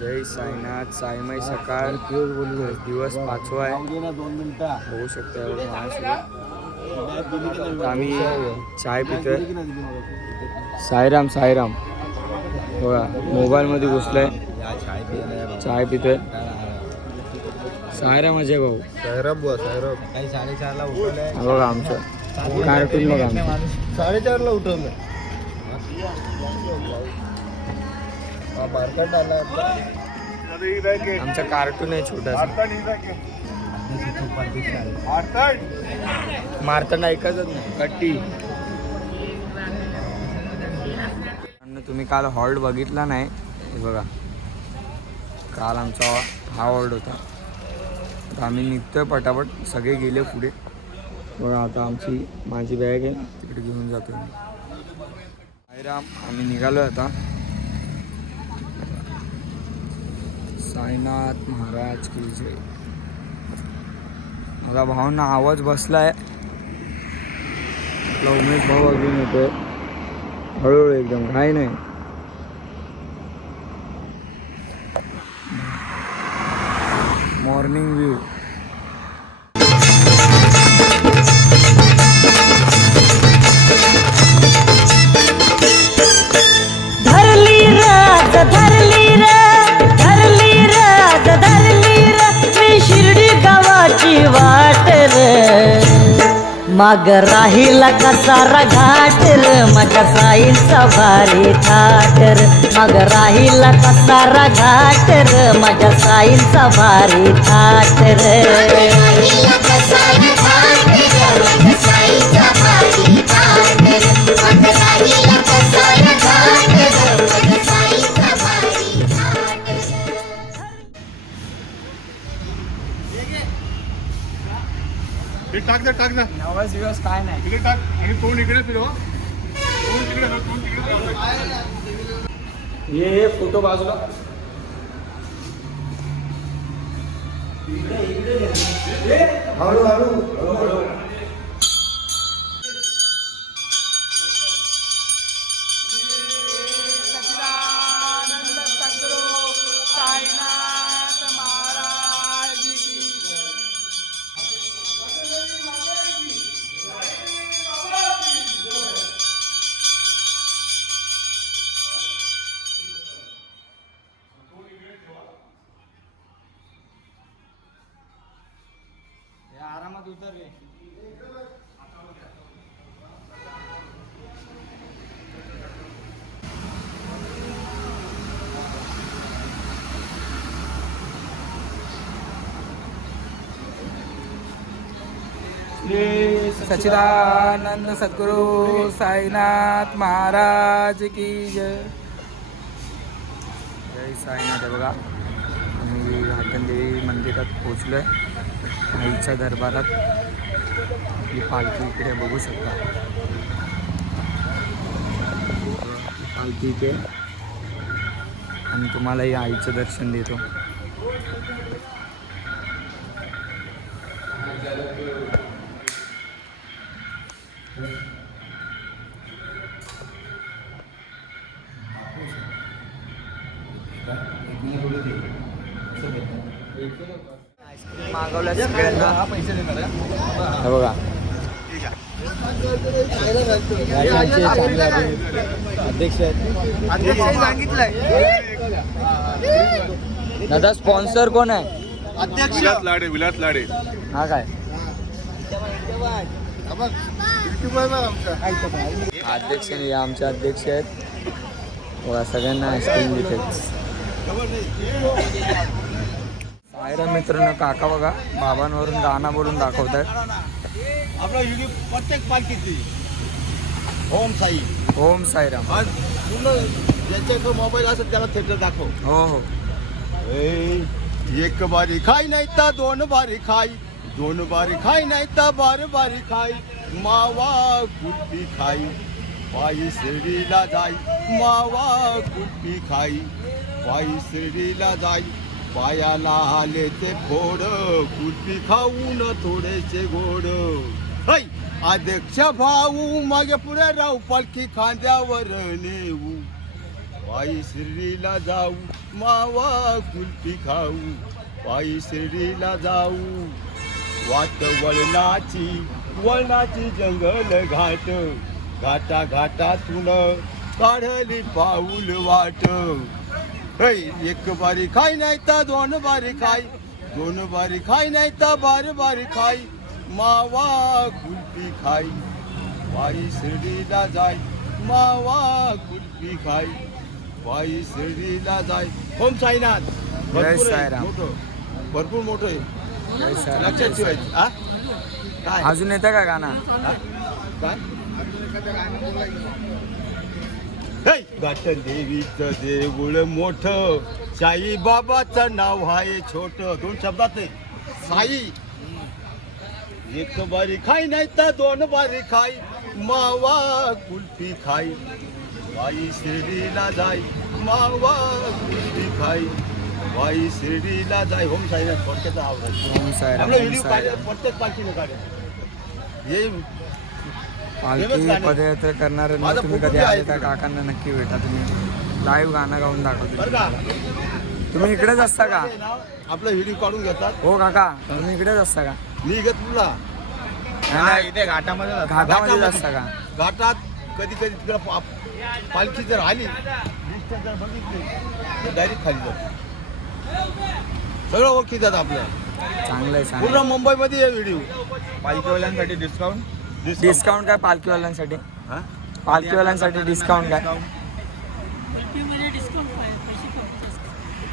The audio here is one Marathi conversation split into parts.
जय साईनाथ. साईमय सकाळ. दिवस 5वा आहे. बघू शकता आम्ही चाय पितोय. साईराम साईराम बघा मोबाईलमध्ये घुसलाय. चाय पितोय. साईराम अजय भाऊ. साईराम बुवा साईराम. काही 4:30ला उठवलंय. हा बघा आमचं कार्टून बघा आमचं 4:30ला उठवलं. मार्केट आला आमचा कार्टून आहे छोटासा. मारताना ऐकायचंच नाही कट्टी. तुम्ही काल हॉल्ट बघितला नाही. हे बघा काल आमचा हा हॉल्ट होता. आता आम्ही निघतोय पटापट. सगळे गेले पुढे. बघा आता माझी बॅग आहे तिकडे घेऊन जातो मी. साईराम. आम्ही निघालो आता. साईनाथ महाराज की जय. माझा भावना आवाज बसलाय. आपला उमेश भाऊ अजून येतोय हळूहळू एकदम काही नाही. Morning view. धरली राज धरली राज धरली र मी शिर्डी गावाची वाट र. माग राहिला कसारा घाट र माझ्या साईंचा भारी थाट र. माग राहिला कसारा घाट र माझ्या साईंचा भारी थाट र. टाक ना नवस दिवस काय नाही. इकडे टाक आणि तोंड इकडे फिरव. तोंड तिकडे ये फोटो बाजूला. हळू हळू. आरामात उतर रे. सच्चिदानंद सद्गुरु साईनाथ महाराज की जय. जय साईनाथ. आहे बघा आम्ही घाटनदेवी मंदिरात पोचलोय. आईच्या दरबारात. आपली पालखी इकडे बघू शकता. पालखी इथे आणि तुम्हालाही आईचं दर्शन देतो. मागवल्या सगळ्यांना हे बघा. अध्यक्ष सांगितलंय दादा. स्पॉन्सर कोण आहे? अध्यक्ष विलास लाडे. हा काय अध्यक्ष नाही. आमचे अध्यक्ष आहेत बघा. सगळ्यांना आईस्क्रीम देतात. साईराम मित्रांनो काका बघा बाबांवरून गाणं बोलून दाखवतात. आपला युट्यूब प्रत्येक पालखीची ओम साई. ओम साईराम. आज पूर्ण ज्याच्याकडे मोबाईल असेल त्याला थिएटर दाखव. हो हो. एक बारी खाई नाही तर दोन बारी खाई. दोन बारी खाई नाही तर बारी खाई. मावा कुल्फी खाई पायी शिर्डीला जाई. मावा कुल्फी खाई पायी शिर्डीला जाई. पायाला आले ते फोड कुल्फी खाऊन थोडेसे गोड. अध्यक्ष भाऊ मागे पुढे राहू पालखी खांद्यावर नेऊ. पायी शिर्डीला जाऊ मावा कुल्फी खाऊ पायी शिर्डीला जाऊ वाट वळणाची जंगल घाट घाटा घाटातून काढली पाऊल वाट एक बारी खाई नाही तर दोन बारी खाई दोन बारी खाई नाही तर बार बारी खाई मावा कुल्फी खाई पायी शिर्डीला जाय मावा कुल्फी खाई पायी शिर्डीला जाय ओम साईनाथ भरपूर आहे, भरपूर मोठं आहे लक्षात ठेवायचं. हा काय अजून येतं का गाणं? काय गाठण देवीचं देऊळ मोठं साई बाबाचं नाव आहे छोट. दोन शब्दात आहे साई. एक बारी खाई नाही तर दोन बारी खाई मावा कुल्फी खाई पायी शिर्डीला जाय मावा कुल्फी खाई पायी शिर्डीला जाय. होम साईनाथ थोडक्याचा आवडत ओम साईराम, आपला ओम व्हिडिओ साईराम. काढेल प्रत्येक पालखीने काढेल हे पालखी पदयात्रा करणार माझं तुम्ही फोटो कधी बी आले आहे त्या काकांना नक्की भेटा. तुम्ही लाईव्ह गाणं गाऊन दाखवतो. बरं का तुम्ही इकडेच असता का? आपला व्हिडिओ काढून घेतात. हो काका, तुम्ही इकडेच असता का? मी इगतपुरला नाही, इथे घाटामध्ये घाटामध्येच असता का? घाटात कधी कधी तिकडं पालखी जर आली लिस्ट जर बघितली तर डायरेक्ट खाली जातो. सगळं ओळखीतात आपल्याला. चांगलं आहे, पूर्ण चांगलं. मुंबईमध्ये हे व्हिडिओ पालखीवाल्यांसाठी डिस्काउंट डिस्काउंट काय पालखीवाल्यांसाठी? हां पालखीवाल्यांसाठी डिस्काउंट काय?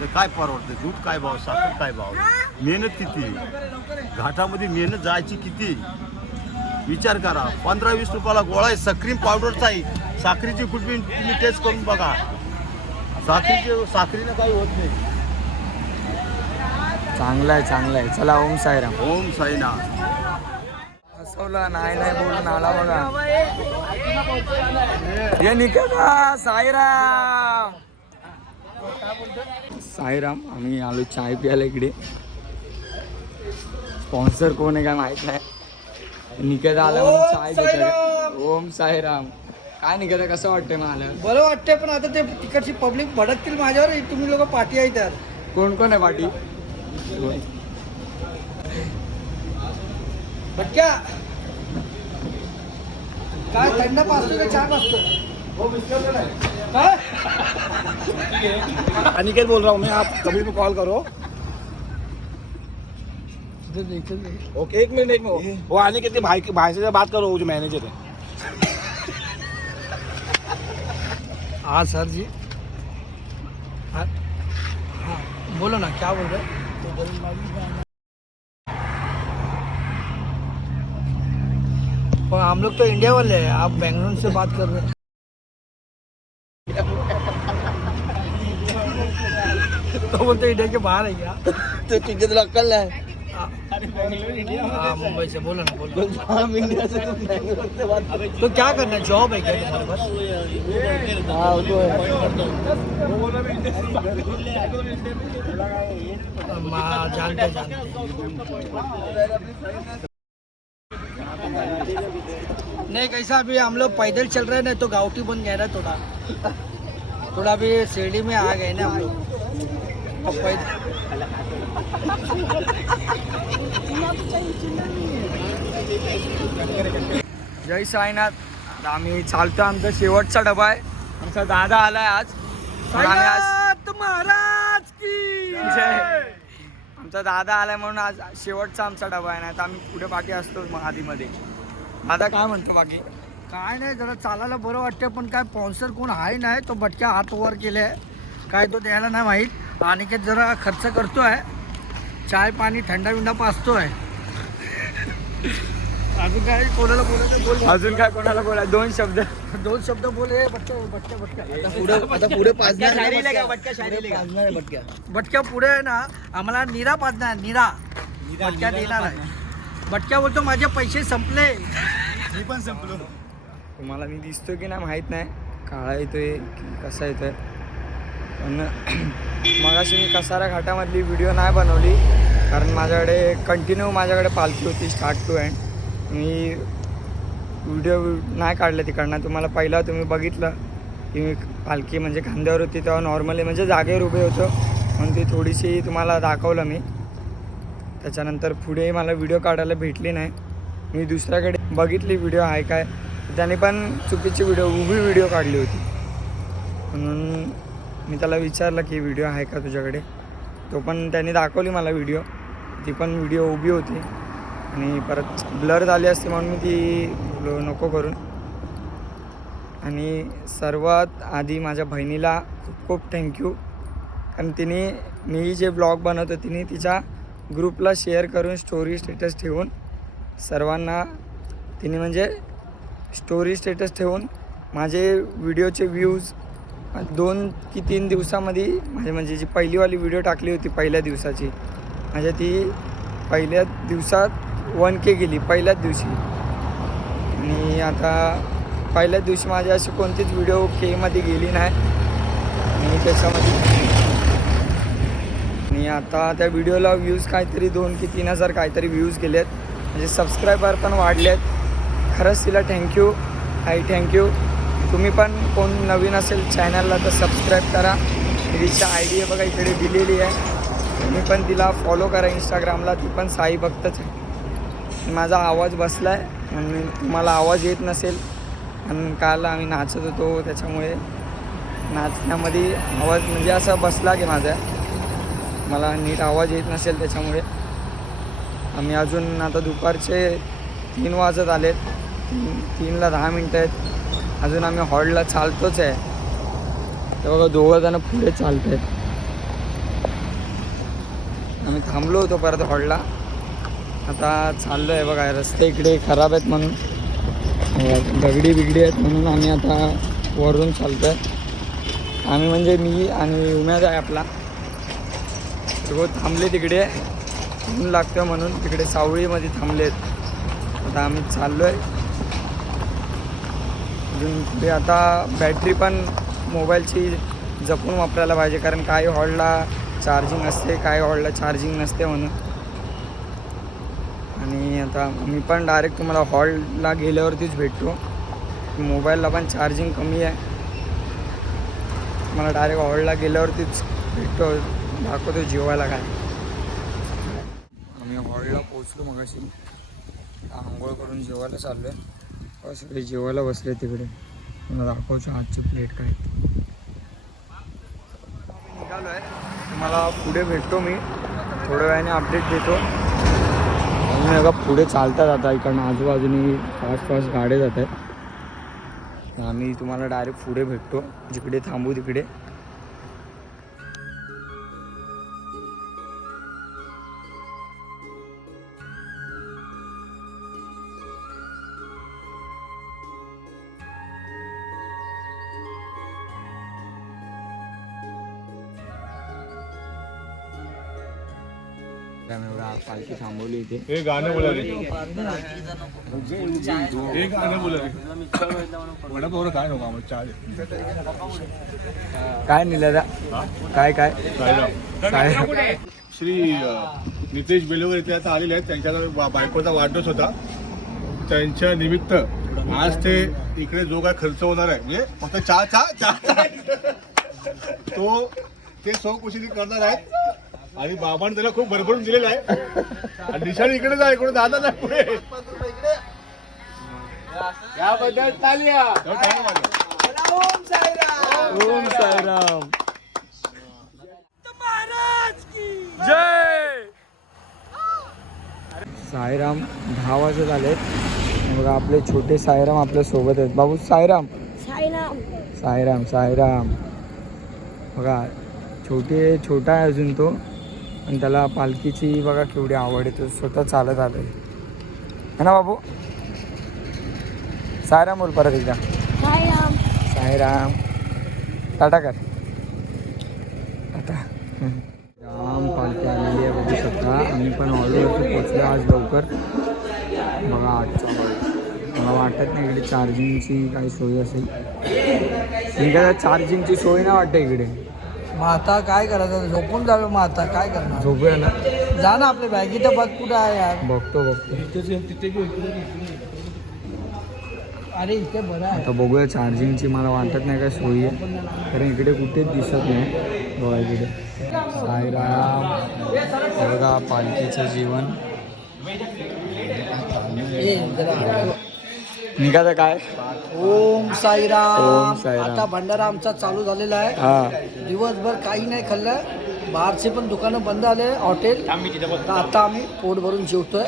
तर काय परवडतं? दूध काय भाव, साखर काय भाव, मेहनत किती, घाटामध्ये मेहनत जायची किती विचार करा. 15-20 रुपयाला गोळा आहे. सक्रीम पावडरचा आहे. साखरेची कुठली तुम्ही टेस्ट करून बघा. साखरीनं काही होत नाही. चांगलं आहे, चांगलं आहे. चला, ओम साईराम. ओम साईनाथ. हसवला नाही नाही बोलून आला बघा. हे निघा साईराम. साईराम. आम्ही आलो चाय प्यायला इकडे. स्पॉन्सर कोण आहे काय माहित नाही. निकेत आला म्हणून चाय देतात. ओम साईराम. काय निकेत, कसं वाटतंय मला? बरं वाटतंय, पण आता ते तिकडची पब्लिक भडकतील माझ्यावर. तुम्ही लोक पाठी आहे त्यात. कोण कोण आहे पाठी? भटक्या काय थंड पाचतो का चहा पाचतो? काय अनिकेत बोल रहा हूँ मैं, आप कभी भी कॉल करो. ओके, एक मिनट वो अनिकेत के भाई से बात करो, वो जो मैनेजर है. हाँ सर जी. हाँ हाँ बोलो ना, क्या बोल रहे? पर हम लोग तो इंडिया वाले हैं, आप बेंगलुरु से बात कर रहे हैं. तो बोलते इंडिया के बाहर है क्या? तो तुझे तो अक्कल है. हाँ मुंबई से. बोलो ना, बोलो. हम इंडिया से तुम बेंगलोर से बात कर. तो क्या करना है? जॉब है क्या तुम्हारे पास? हाँ वो है. जानते जानते. नहीं कैसा, अभी हम लोग पैदल चल रहे हैं ना, तो गाउटी बन गया ना थोड़ा. थोड़ा अभी शिरडी में आ गए ना हम लोग. अब पैदल जय साईनाथ. आता आम्ही चालतो. आमचा शेवटचा डबा आहे. आमचा दादा आलाय आज. पण आम्ही आज साईनाथ महाराज की जय. आमचा दादा आलाय म्हणून आज शेवटचा आमचा डबा आहे. नाही तर आम्ही पुढे पाठी असतो मग आधीमध्ये. दादा काय म्हणतो बाकी? काय नाही, जरा चालायला बरं वाटतं, पण काय स्पॉन्सर कोण आहे नाही. तो भटक्या हात वर केले, काय तो द्यायला नाही माहीत. आणि की जरा खर्च करतोय, चाय पाणी थंडा बिंडा पाचतोय. अजून काय कोणाला बोलायचं बोल. अजून काय कोणाला बोला? दोन शब्द बोले. भटक्या भटक्या भटक्या आता पुढे पाजणार भटक्या पुढे आहे ना, आम्हाला निरा पाजणार. निरा भटक्या देणार आहे. भटक्या बोलतो माझे पैसे संपले. मी पण संपलो. तुम्हाला मी दिसतो की नाही माहीत नाही. काळा येतोय की कसा येतोय. पण मगाशी मी कसारा घाटामधली व्हिडिओ नाही बनवली, कारण माझ्याकडे पालखी होती स्टार्ट टू एंड. मी व्हिडिओ नाही काढले तिकडनं. तुम्हाला पहिला तुम्ही बघितलं ती पालखी म्हणजे खांद्यावर होती तेव्हा नॉर्मली म्हणजे जागेवर उभे होतो म्हणून ती थोडीशी तुम्हाला दाखवलं मी. त्याच्यानंतर पुढे मला व्हिडिओ काढायला भेटली नाही. मी दुसऱ्याकडे बघितली व्हिडिओ आहे काय, त्याने पण चुकीची उभी व्हिडिओ काढली होती. म्हणून मी त्याला विचारलं की व्हिडिओ आहे का तुझ्याकडे, तो पण त्याने दाखवली मला व्हिडिओ. ती पण व्हिडिओ उभी होती आणि परत ब्लर झाली असते म्हणून मी ती बोललो नको करून. आणि सर्वात आधी माझ्या बहिणीला खूप खूप थँक्यू, कारण तिने मी जे ब्लॉग बनवतो तिने तिच्या ग्रुपला शेअर करून स्टोरी स्टेटस ठेवून सर्वांना तिने म्हणजे स्टोरी स्टेटस ठेवून माझे व्हिडिओचे व्ह्यूज 2 की 3 दिवसामध्ये म्हणजे जी पहिलीवाली व्हिडिओ टाकली होती पहिल्या दिवसाची म्हणजे ती पहिल्या दिवसात 1K गेली पहिल्याच दिवशी. आणि आता पहिल्याच दिवशी माझी अशी कोणतीच व्हिडिओ Kमध्ये गेली नाही. आणि त्याच्यामध्ये आणि आता त्या व्हिडिओला व्ह्यूज काहीतरी 2 की 3 हजार काहीतरी व्ह्यूज गेले आहेत. म्हणजे सबस्क्रायबर पण वाढले आहेत. खरंच तिला थँक्यू, आई थँक्यू. तुम्ही पण कोण नवीन असेल चॅनलला तर सबस्क्राईब करा. तिची ID आहे बघा इकडे दिलेली आहे. तुम्ही पण तिला फॉलो करा इंस्टाग्रामला, ती पण साई भक्तच आहे. माझा आवाज बसला आहे आणि तुम्हाला आवाज येत नसेल आणि काल आम्ही नाचत होतो त्याच्यामुळे नाचण्यामध्ये आवाज म्हणजे असा बसला की माझा मला नीट आवाज येत नसेल त्याच्यामुळे. आम्ही अजून आता दुपारचे 3 वाजत आलेत, 3ला 10 मिनटं आहेत. अजून आम्ही हॉलला चालतोच आहे. तर बघा 2 जण पुढे चालत आहेत. आम्ही थांबलो होतो परत हॉलला, आता चाललो आहे. बघा रस्ते इकडे खराब आहेत म्हणून दगडी बिगडी आहेत म्हणून आम्ही आता वरून चालतो आहे. आम्ही म्हणजे मी आणि उमेद आहे आपला तो थांबले तिकडे ऊन लागतं म्हणून तिकडे सावळीमध्ये थांबलेत. आता आम्ही चाललो आहे अजून पुढे. आता बॅटरी पण मोबाईलची जपून वापरायला पाहिजे कारण काही हॉलला चार्जिंग असते काही हॉलला चार्जिंग नसते म्हणून. आणि आता मी पण डायरेक्ट तुम्हाला हॉलला गेल्यावरतीच भेटतो. मोबाईलला पण चार्जिंग कमी आहे. मला डायरेक्ट हॉलला गेल्यावरतीच भेटतो, दाखवतो जेवायला काय. आम्ही हॉलला पोचलो मगाशी. आंघोळ करून जेवायला चाललो आहे. सगळे जेवायला बसले तिकडे. मला दाखवतो आजची प्लेट काय. निघालो आहे, तुम्हाला पुढे भेटतो मी थोड्या वेळाने अपडेट देतो. आणि बघा पुढे चालतात आता इकडनं आजूबाजूनी फास्ट गाड्या जात आहेत. आम्ही तुम्हाला डायरेक्ट पुढे भेटतो जिकडे थांबू तिकडे. पालखी थांबवली इथे. हे गाणं बोला रे, हे गाणं बोला रे. वडापाव काय नको आम्हाला चहा दे. काय निघाला काय काय श्री नितेश बेलोगर इथे आता आलेले आहेत. त्यांच्या बायकोचा वाढदिवस होता, त्यांच्या निमित्त आज ते इकडे जो काय खर्च होणार आहे म्हणजे फक्त चहा तो ते सौकुशीने करणार आहेत. आणि बाबांनी त्याला खूप भरभरून दिलेला आहे. आणि निशाणी इकडेच आहे, इकडे दादा नाही पुढे. याबद्दल तालिया. ओम साईराम जय साईराम. 10 वाजत आलेत. बघा आपले छोटे साईराम आपल्या सोबत आहेत. बाबू साईराम साईराम साईराम. बघा छोटा आहे अजून तो, आणि त्याला पालखीची बघा केवढी आवड आहे. तो स्वतः चालत आलं आहे ना बाबू. साईराम बोल परत एकदा. साईराम. टाटा कर टाटा. जाम पालखी आलेली आहे बघू शकता. आम्ही पण हॉलवरती पोचलो आज लवकर. बघा आजचा हॉल मला वाटत नाही इकडे चार्जिंगची काही सोय असेल. इकडे चार्जिंगची सोय नाही वाटतं इकडे. मग आता काय करायचं, झोपून जावे. मग आता काय करणार, झोपूया ना. जा ना आपल्या बॅगी तर बघ कुठं आहे यार. बघतो अरे इथे बरं आहे. आता बघूया चार्जिंगची मला वाटत नाही काय सोयी आहे, कारण इकडे कुठेच दिसत नाही. बघा इकडे साईराम, बघा पालखीचं जीवन. निघालं काय? ओम साईराम. ओम साईराम. आता भंडारा आमचा चालू झालेला आहे. हा दिवसभर काही नाही खाल्लं, बाहेरचे पण दुकानं बंद आले, हॉटेल. तर आता आम्ही पोट भरून जेवतोय.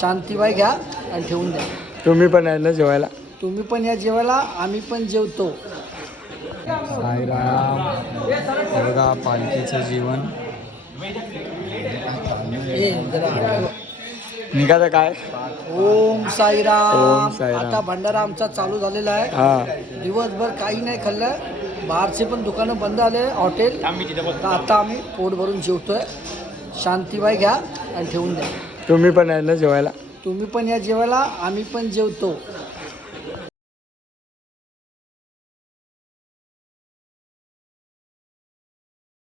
शांतीबाई घ्या आणि ठेवून द्या. तुम्ही पण आहे ना जेवायला? तुम्ही पण या जेवायला, आम्ही पण जेवतो. साईराम, बघा पालखीचं जीवन. निघालं काय? ओम साईराम. ओम साईराम. आता भंडारा आमचा चालू झालेला आहे. हा दिवसभर काही नाही खाल्लं, बाहेरचे पण दुकानं बंद आले, हॉटेल. तर आता आम्ही पोट भरून जेवतोय. शांतीबाई घ्या आणि ठेवून द्या. तुम्ही पण आहे ना जेवायला? तुम्ही पण या जेवायला, आम्ही पण जेवतो.